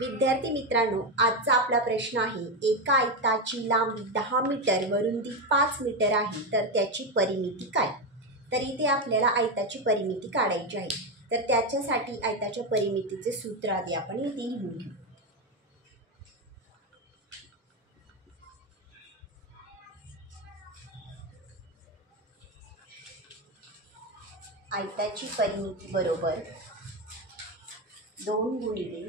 विद्यार्थी मित्रांनो, आजचा आपला प्रश्न आहे, एका आयताची लांबी 10 मीटर व रुंदी 5 मीटर आहे, तर त्याची परिमिती काय? तर इथे आपल्याला आयताची परिमिती काढायची आहे. तर त्याच्यासाठी आयताच्या परिमितीचे सूत्र आधी आपण इथे लिहून घेऊ. आयताची परिमिती बरोबर 2 गुणिले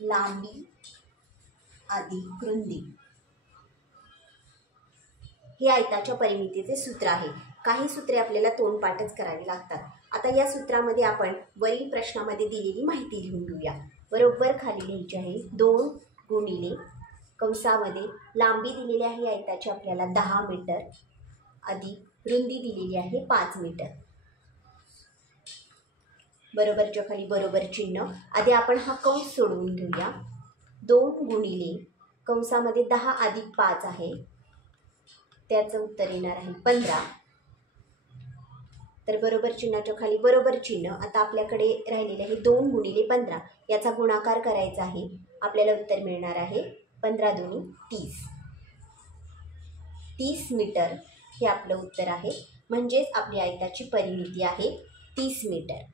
लांबी अधिक रुंदी हे आयताच्या परिमितीचे सूत्र आहे. काही सूत्रे आपल्याला तोंडपाठच करावी लागतात. आता या सूत्रामध्ये आपण वरील प्रश्नामध्ये दिलेली माहिती लिहून घेऊया. बरोबर खाली लिहायची आहे 2 गुणिले कंसामध्ये लांबी दिलेली आहे आयताची आपल्याला 10 मीटर अधिक रुंदी दिलेली आहे 5 मीटर. बरोबरच्या खाली बरोबर चिन्ह. आधी आपण हा कंस सोडवून घेऊया. 2 गुणिले कंसामध्ये 10 अधिक 5 आहे, त्याचं उत्तर येणार आहे 15. तर बरोबर चिन्हाच्या खाली बरोबर चिन्ह. आता आपल्याकडे राहिलेले आहे 2 गुणिले 15, याचा गुणाकार करायचा आहे. आपल्याला उत्तर मिळणार आहे 15 दुनी 30. 30 मीटर हे आपलं उत्तर आहे. म्हणजेच आपली आयताची परिमिती आहे 30 मीटर.